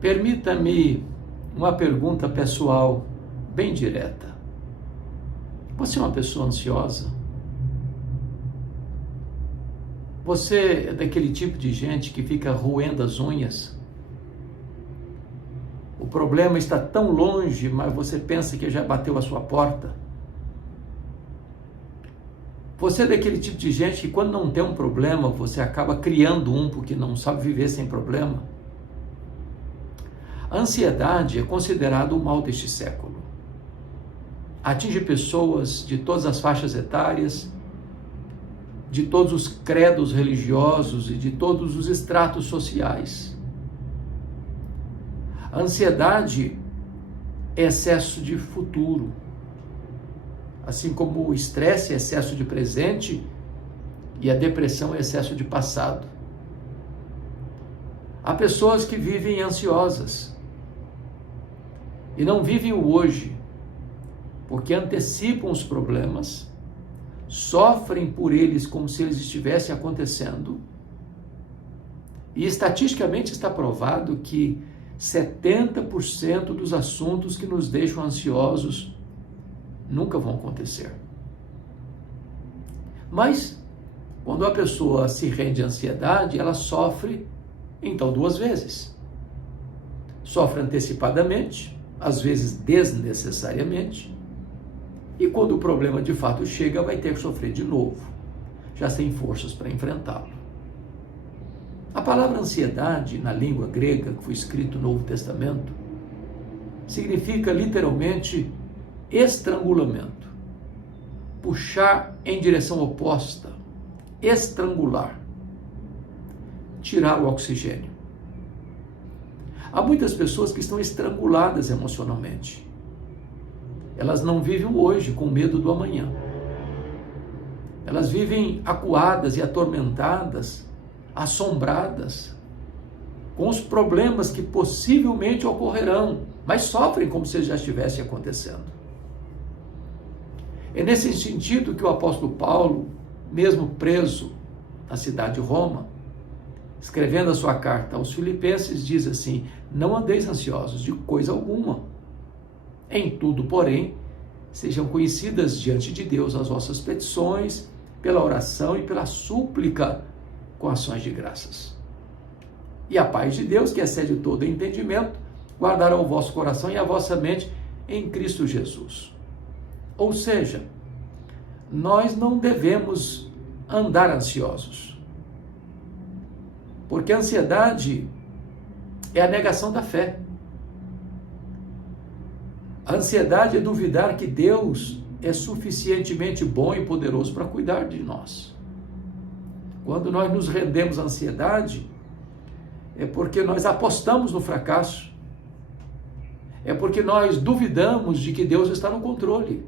Permita-me uma pergunta pessoal, bem direta. Você é uma pessoa ansiosa? Você é daquele tipo de gente que fica roendo as unhas? O problema está tão longe, mas você pensa que já bateu a sua porta? Você é daquele tipo de gente que quando não tem um problema, você acaba criando um porque não sabe viver sem problema? A ansiedade é considerada o mal deste século. Atinge pessoas de todas as faixas etárias, de todos os credos religiosos e de todos os estratos sociais. A ansiedade é excesso de futuro, assim como o estresse é excesso de presente e a depressão é excesso de passado. Há pessoas que vivem ansiosas e não vivem o hoje, porque antecipam os problemas, sofrem por eles como se eles estivessem acontecendo, e estatisticamente está provado que 70% dos assuntos que nos deixam ansiosos nunca vão acontecer. Mas, quando a pessoa se rende à ansiedade, ela sofre, então, duas vezes. Sofre antecipadamente, às vezes desnecessariamente, e quando o problema de fato chega, vai ter que sofrer de novo, já sem forças para enfrentá-lo. A palavra ansiedade, na língua grega, que foi escrito no Novo Testamento, significa literalmente estrangulamento, puxar em direção oposta, estrangular, tirar o oxigênio. Há muitas pessoas que estão estranguladas emocionalmente. Elas não vivem o hoje com medo do amanhã. Elas vivem acuadas e atormentadas, assombradas, com os problemas que possivelmente ocorrerão, mas sofrem como se já estivesse acontecendo. É nesse sentido que o apóstolo Paulo, mesmo preso na cidade de Roma, escrevendo a sua carta aos Filipenses, diz assim: não andeis ansiosos de coisa alguma. Em tudo, porém, sejam conhecidas diante de Deus as vossas petições, pela oração e pela súplica, com ações de graças. E a paz de Deus, que excede todo entendimento, guardará o vosso coração e a vossa mente em Cristo Jesus. Ou seja, nós não devemos andar ansiosos, porque a ansiedade é a negação da fé. A ansiedade é duvidar que Deus é suficientemente bom e poderoso para cuidar de nós. Quando nós nos rendemos à ansiedade, é porque nós apostamos no fracasso. É porque nós duvidamos de que Deus está no controle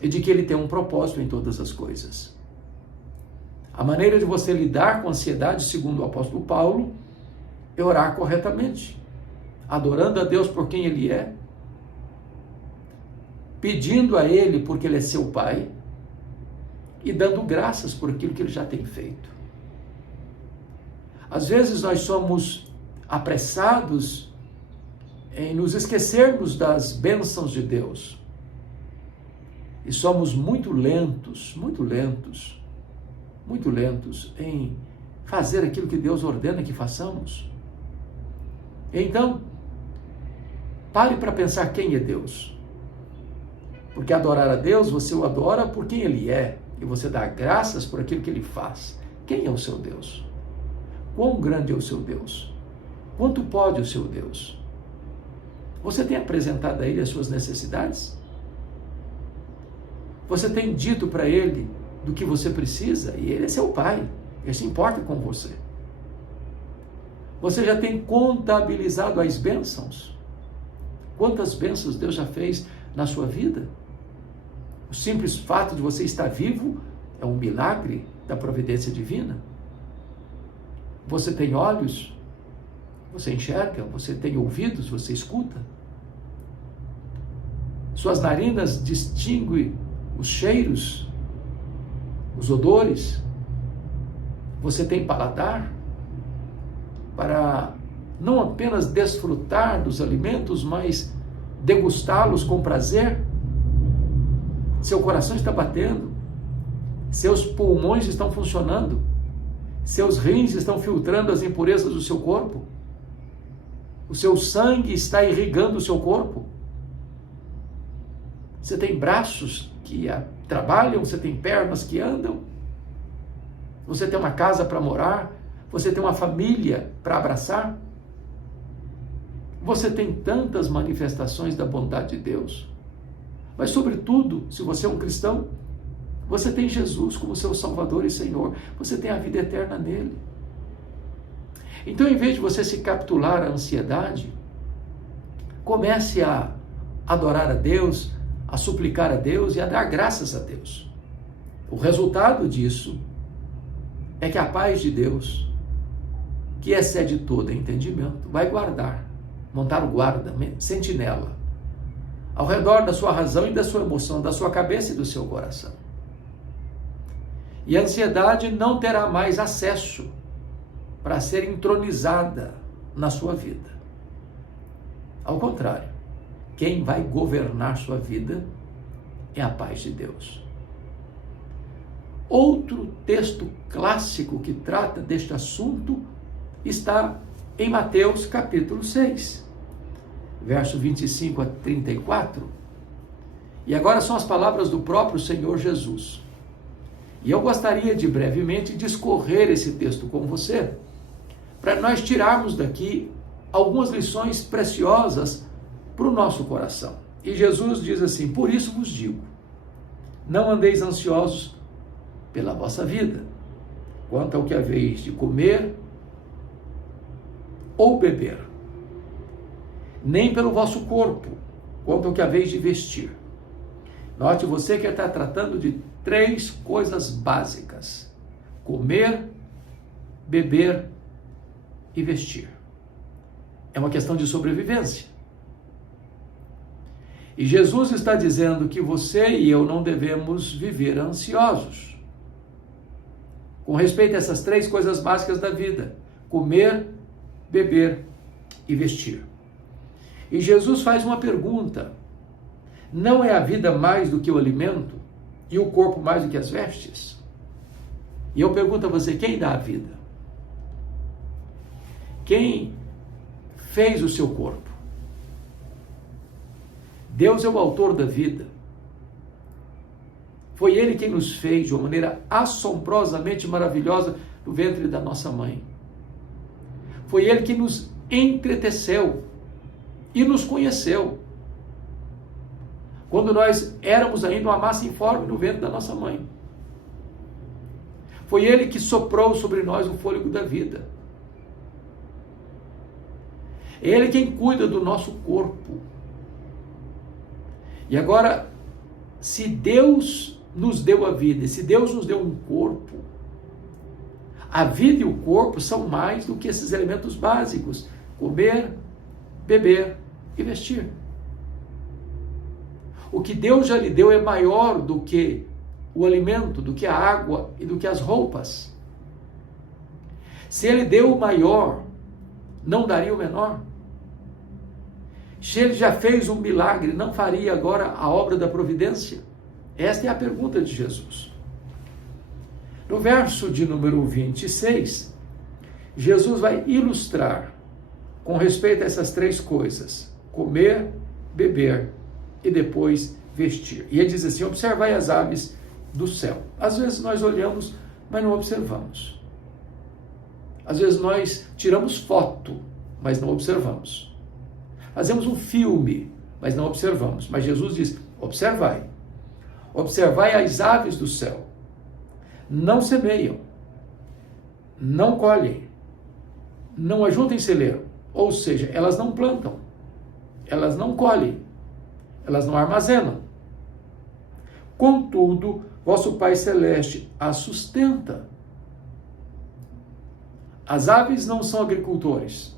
e de que Ele tem um propósito em todas as coisas. A maneira de você lidar com a ansiedade, segundo o apóstolo Paulo, é orar corretamente, adorando a Deus por quem Ele é, pedindo a Ele porque Ele é seu Pai e dando graças por aquilo que Ele já tem feito. Às vezes nós somos apressados em nos esquecermos das bênçãos de Deus e somos muito lentos em fazer aquilo que Deus ordena que façamos. Então, pare para pensar quem é Deus. Porque adorar a Deus, você o adora por quem Ele é, e você dá graças por aquilo que Ele faz. Quem é o seu Deus? Quão grande é o seu Deus? Quanto pode o seu Deus? Você tem apresentado a Ele as suas necessidades? Você tem dito para Ele do que você precisa? E Ele é seu Pai, Ele se importa com você. Você já tem contabilizado as bênçãos? Quantas bênçãos Deus já fez na sua vida? O simples fato de você estar vivo é um milagre da providência divina. Você tem olhos, você enxerga, você tem ouvidos, você escuta. Suas narinas distinguem os cheiros, os odores. Você tem paladar para não apenas desfrutar dos alimentos, mas degustá-los com prazer? Seu coração está batendo, seus pulmões estão funcionando, seus rins estão filtrando as impurezas do seu corpo, o seu sangue está irrigando o seu corpo. Você tem braços que trabalham, você tem pernas que andam, você tem uma casa para morar, você tem uma família para abraçar. Você tem tantas manifestações da bondade de Deus. Mas, sobretudo, se você é um cristão, você tem Jesus como seu Salvador e Senhor. Você tem a vida eterna nele. Então, em vez de você se capitular à ansiedade, comece a adorar a Deus, a suplicar a Deus e a dar graças a Deus. O resultado disso é que a paz de Deus, que excede todo entendimento, vai guardar, montar o guarda, sentinela, ao redor da sua razão e da sua emoção, da sua cabeça e do seu coração. E a ansiedade não terá mais acesso para ser entronizada na sua vida. Ao contrário, quem vai governar sua vida é a paz de Deus. Outro texto clássico que trata deste assunto está em Mateus capítulo 6, verso 25 a 34. E agora são as palavras do próprio Senhor Jesus. E eu gostaria de brevemente discorrer esse texto com você, para nós tirarmos daqui algumas lições preciosas para o nosso coração. E Jesus diz assim: por isso vos digo, não andeis ansiosos pela vossa vida, quanto ao que haveis de comer ou beber, nem pelo vosso corpo, quanto ao que haveis de vestir. Note você que está tratando de 3 coisas básicas: comer, beber e vestir. É uma questão de sobrevivência. E Jesus está dizendo que você e eu não devemos viver ansiosos com respeito a essas 3 coisas básicas da vida: comer, beber e vestir. E Jesus faz uma pergunta: não é a vida mais do que o alimento e o corpo mais do que as vestes? E eu pergunto a você: quem dá a vida? Quem fez o seu corpo? Deus é o autor da vida. Foi Ele quem nos fez de uma maneira assombrosamente maravilhosa no ventre da nossa mãe. Foi Ele que nos entreteceu e nos conheceu quando nós éramos ainda uma massa informe no ventre da nossa mãe. Foi Ele que soprou sobre nós o fôlego da vida. É Ele quem cuida do nosso corpo. E agora, se Deus nos deu a vida, e se Deus nos deu um corpo, a vida e o corpo são mais do que esses elementos básicos: comer, beber e vestir. O que Deus já lhe deu é maior do que o alimento, do que a água e do que as roupas. Se Ele deu o maior, não daria o menor? Se Ele já fez um milagre, não faria agora a obra da providência? Esta é a pergunta de Jesus. No verso de número 26, Jesus vai ilustrar com respeito a essas 3 coisas: comer, beber e depois vestir. E ele diz assim: observai as aves do céu. Às vezes nós olhamos, mas não observamos. Às vezes nós tiramos foto, mas não observamos. Fazemos um filme, mas não observamos. Mas Jesus diz: observai. Observai as aves do céu. Não semeiam, não colhem, não ajuntem celeiro. Ou seja, elas não plantam, elas não colhem, elas não armazenam. Contudo, vosso Pai Celeste as sustenta. As aves não são agricultores.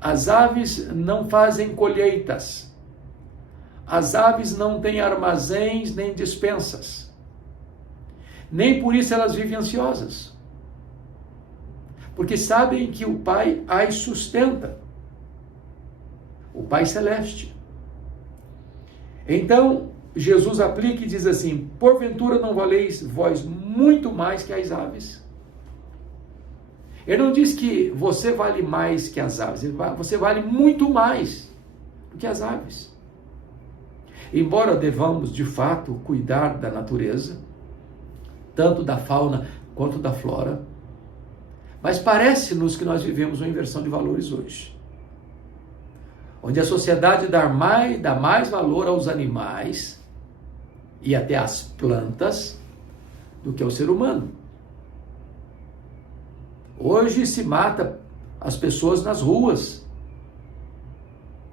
As aves não fazem colheitas. As aves não têm armazéns nem despensas. Nem por isso elas vivem ansiosas. porque sabem que o Pai as sustenta, o Pai Celeste. Então, Jesus aplica e diz assim: porventura não valeis vós muito mais que as aves? Ele não diz que você vale mais que as aves, você vale muito mais do que as aves. Embora devamos, de fato, cuidar da natureza, tanto da fauna quanto da flora, mas parece-nos que nós vivemos uma inversão de valores hoje, onde a sociedade dá mais valor aos animais e até às plantas do que ao ser humano. Hoje se mata as pessoas nas ruas.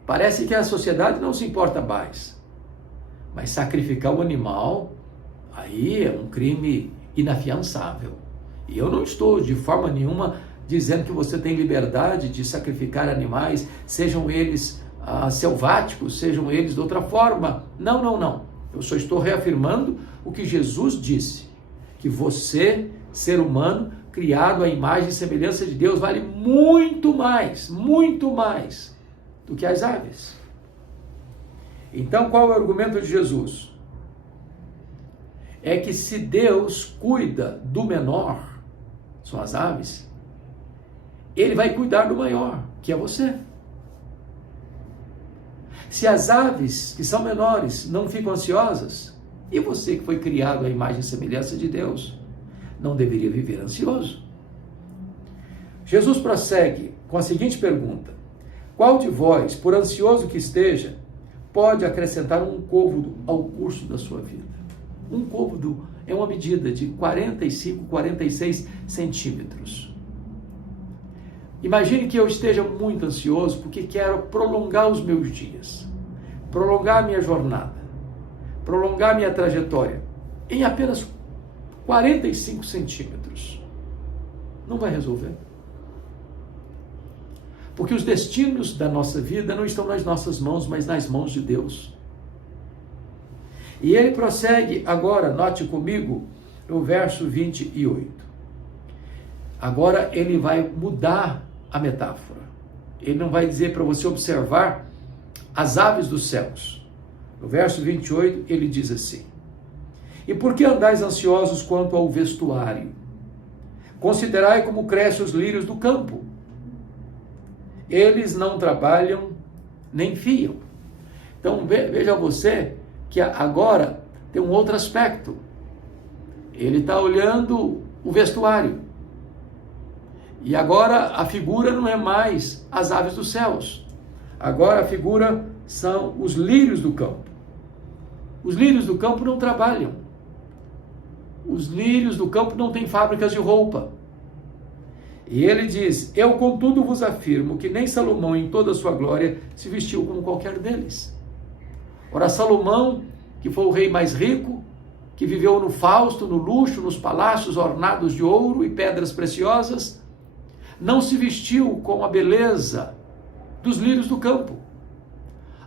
Parece que a sociedade não se importa mais. Mas sacrificar o animal, aí é um crime inafiançável. E eu não estou de forma nenhuma dizendo que você tem liberdade de sacrificar animais, sejam eles selváticos, sejam eles de outra forma. Não, não, não. Eu só estou reafirmando o que Jesus disse, que você, ser humano, criado à imagem e semelhança de Deus, vale muito mais do que as aves. Então, qual é o argumento de Jesus? É que se Deus cuida do menor, são as aves, Ele vai cuidar do maior, que é você. Se as aves, que são menores, não ficam ansiosas, e você que foi criado à imagem e semelhança de Deus, não deveria viver ansioso? Jesus prossegue com a seguinte pergunta: qual de vós, por ansioso que esteja, pode acrescentar um côvado ao curso da sua vida? Um côvado é uma medida de 45, 46 centímetros. Imagine que eu esteja muito ansioso porque quero prolongar os meus dias, prolongar a minha jornada, prolongar a minha trajetória em apenas 45 centímetros. Não vai resolver. Porque os destinos da nossa vida não estão nas nossas mãos, mas nas mãos de Deus. E ele prossegue agora, note comigo, no verso 28. Agora ele vai mudar a metáfora. Ele não vai dizer para você observar as aves dos céus. No verso 28 ele diz assim: e por que andais ansiosos quanto ao vestuário? Considerai como crescem os lírios do campo. Eles não trabalham nem fiam. Então veja você que agora tem um outro aspecto. Ele está olhando o vestuário. E agora a figura não é mais as aves dos céus. Agora a figura são os lírios do campo. Os lírios do campo não trabalham. Os lírios do campo não têm fábricas de roupa. E ele diz: eu contudo vos afirmo que nem Salomão em toda a sua glória se vestiu como qualquer deles. Ora, Salomão, que foi o rei mais rico, que viveu no fausto, no luxo, nos palácios ornados de ouro e pedras preciosas, não se vestiu com a beleza dos lírios do campo.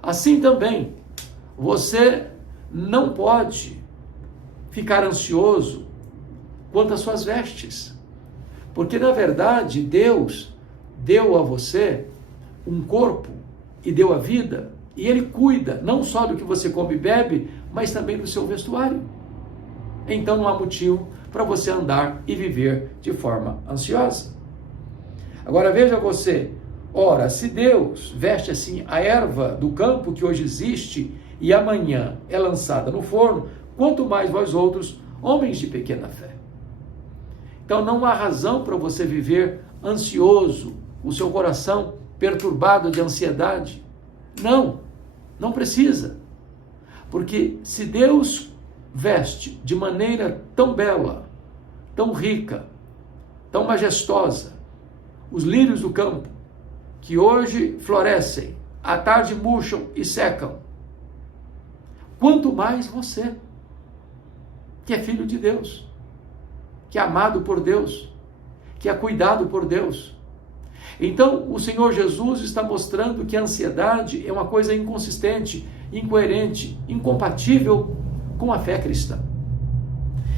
Assim também, você não pode ficar ansioso quanto às suas vestes, porque na verdade Deus deu a você um corpo e deu a vida, e Ele cuida não só do que você come e bebe, mas também do seu vestuário. Então não há motivo para você andar e viver de forma ansiosa. Agora veja você, ora, se Deus veste assim a erva do campo que hoje existe e amanhã é lançada no forno, quanto mais vós outros, homens de pequena fé. Então não há razão para você viver ansioso, o seu coração perturbado de ansiedade. Não precisa. Porque se Deus veste de maneira tão bela, tão rica, tão majestosa, os lírios do campo, que hoje florescem, à tarde murcham e secam, quanto mais você, que é filho de Deus, que é amado por Deus, que é cuidado por Deus. Então, o Senhor Jesus está mostrando que a ansiedade é uma coisa inconsistente, incoerente, incompatível com a fé cristã.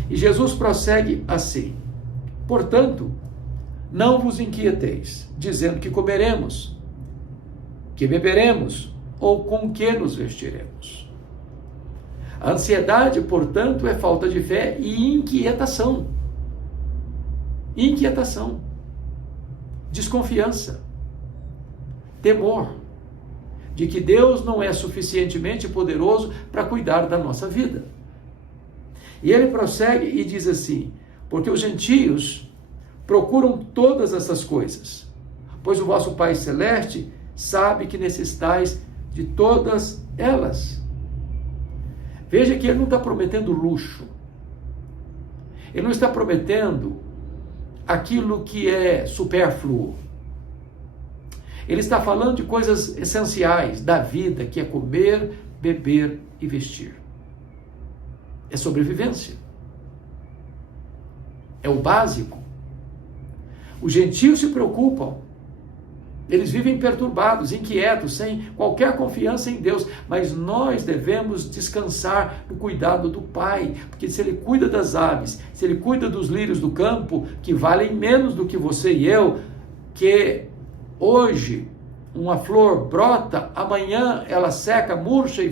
E Jesus prossegue assim: portanto, não vos inquieteis, dizendo que comeremos, que beberemos, ou com que nos vestiremos. A ansiedade, portanto, é falta de fé e inquietação. Inquietação, desconfiança, temor de que Deus não é suficientemente poderoso para cuidar da nossa vida. E ele prossegue e diz assim: porque os gentios procuram todas essas coisas, pois o vosso Pai Celeste sabe que necessitais de todas elas. Veja que ele não está prometendo luxo, ele não está prometendo aquilo que é supérfluo. Ele está falando de coisas essenciais da vida, que é comer, beber e vestir. É sobrevivência. É o básico. Os gentios se preocupam. Eles vivem perturbados, inquietos, sem qualquer confiança em Deus. Mas nós devemos descansar no cuidado do Pai. Porque se Ele cuida das aves, se Ele cuida dos lírios do campo, que valem menos do que você e eu, que hoje uma flor brota, amanhã ela seca, murcha e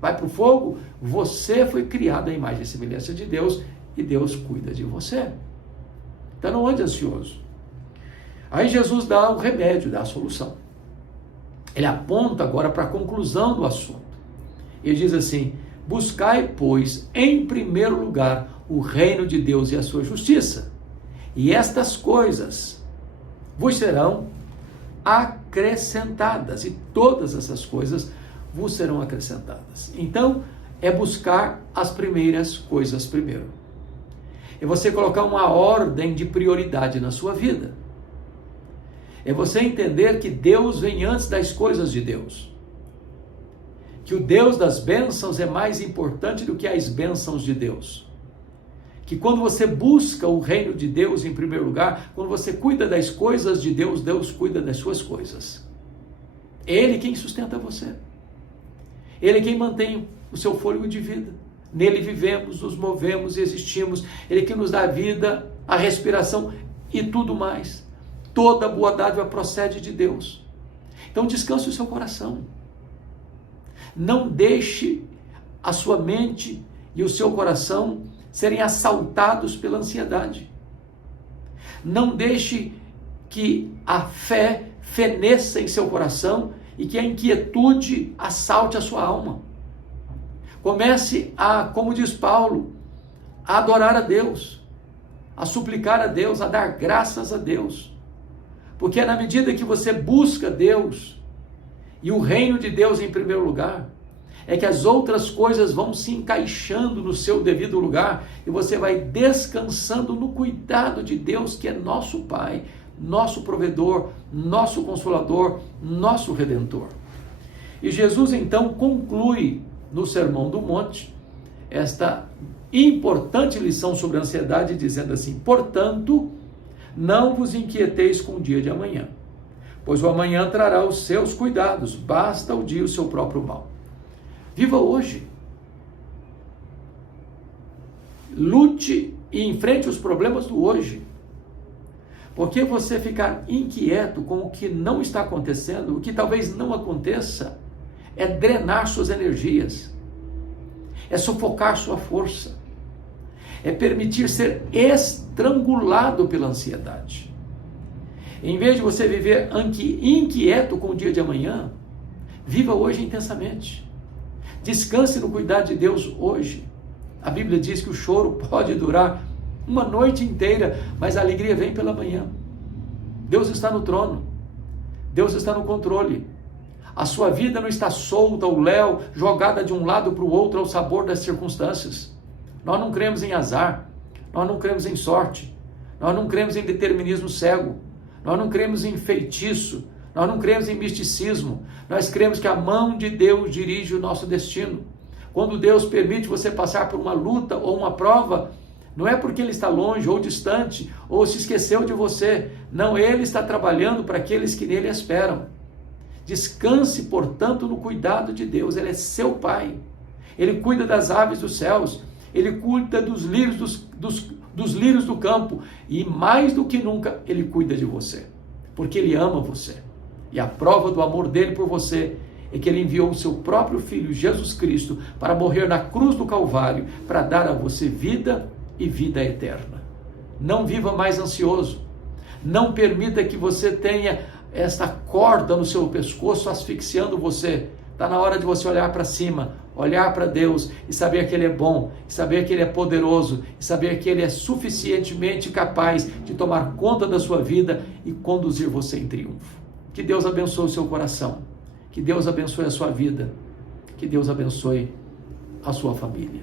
vai para o fogo, você foi criado à imagem e semelhança de Deus e Deus cuida de você. Então não ande ansioso. Aí Jesus dá o remédio, dá a solução. Ele aponta agora para a conclusão do assunto. Ele diz assim: buscai, pois, em primeiro lugar o reino de Deus e a sua justiça, e estas coisas vos serão acrescentadas, e todas essas coisas vos serão acrescentadas. Então, é buscar as primeiras coisas primeiro. É você colocar uma ordem de prioridade na sua vida. É você entender que Deus vem antes das coisas de Deus. Que o Deus das bênçãos é mais importante do que as bênçãos de Deus. Que quando você busca o reino de Deus em primeiro lugar, quando você cuida das coisas de Deus, Deus cuida das suas coisas. É Ele quem sustenta você. Ele é quem mantém o seu fôlego de vida. Nele vivemos, nos movemos e existimos. Ele que nos dá a vida, a respiração e tudo mais. Toda boa dádiva procede de Deus. Então descanse o seu coração. Não deixe a sua mente e o seu coração serem assaltados pela ansiedade. Não deixe que a fé feneça em seu coração e que a inquietude assalte a sua alma. Comece a, como diz Paulo, a adorar a Deus, a suplicar a Deus, a dar graças a Deus. Porque é na medida que você busca Deus e o reino de Deus em primeiro lugar, é que as outras coisas vão se encaixando no seu devido lugar e você vai descansando no cuidado de Deus, que é nosso Pai, nosso provedor, nosso consolador, nosso redentor. E Jesus então conclui no Sermão do Monte esta importante lição sobre a ansiedade, dizendo assim: portanto, não vos inquieteis com o dia de amanhã, pois o amanhã trará os seus cuidados, basta o dia o seu próprio mal. Viva hoje. Lute e enfrente os problemas do hoje. Porque você ficar inquieto com o que não está acontecendo, o que talvez não aconteça, é drenar suas energias, é sufocar sua força, é permitir ser estrangulado pela ansiedade. Em vez de você viver inquieto com o dia de amanhã, viva hoje intensamente. Descanse no cuidado de Deus hoje. A Bíblia diz que o choro pode durar uma noite inteira, mas a alegria vem pela manhã. Deus está no trono. Deus está no controle. A sua vida não está solta ao léu, jogada de um lado para o outro ao sabor das circunstâncias. Nós não cremos em azar. Nós não cremos em sorte. Nós não cremos em determinismo cego. Nós não cremos em feitiço. Nós não cremos em misticismo. Nós cremos que a mão de Deus dirige o nosso destino. Quando Deus permite você passar por uma luta ou uma prova, não é porque Ele está longe ou distante ou se esqueceu de você. Não, Ele está trabalhando para aqueles que nele esperam. Descanse, portanto, no cuidado de Deus. Ele é seu Pai. Ele cuida das aves dos céus. Ele cuida dos lírios dos lírios do campo, e mais do que nunca Ele cuida de você, porque Ele ama você. E a prova do amor dele por você é que Ele enviou o seu próprio Filho, Jesus Cristo, para morrer na cruz do Calvário, para dar a você vida e vida eterna. Não viva mais ansioso. Não permita que você tenha esta corda no seu pescoço asfixiando você. Está na hora de você olhar para cima, olhar para Deus e saber que Ele é bom, saber que Ele é poderoso, e saber que Ele é suficientemente capaz de tomar conta da sua vida e conduzir você em triunfo. Que Deus abençoe o seu coração, que Deus abençoe a sua vida, que Deus abençoe a sua família.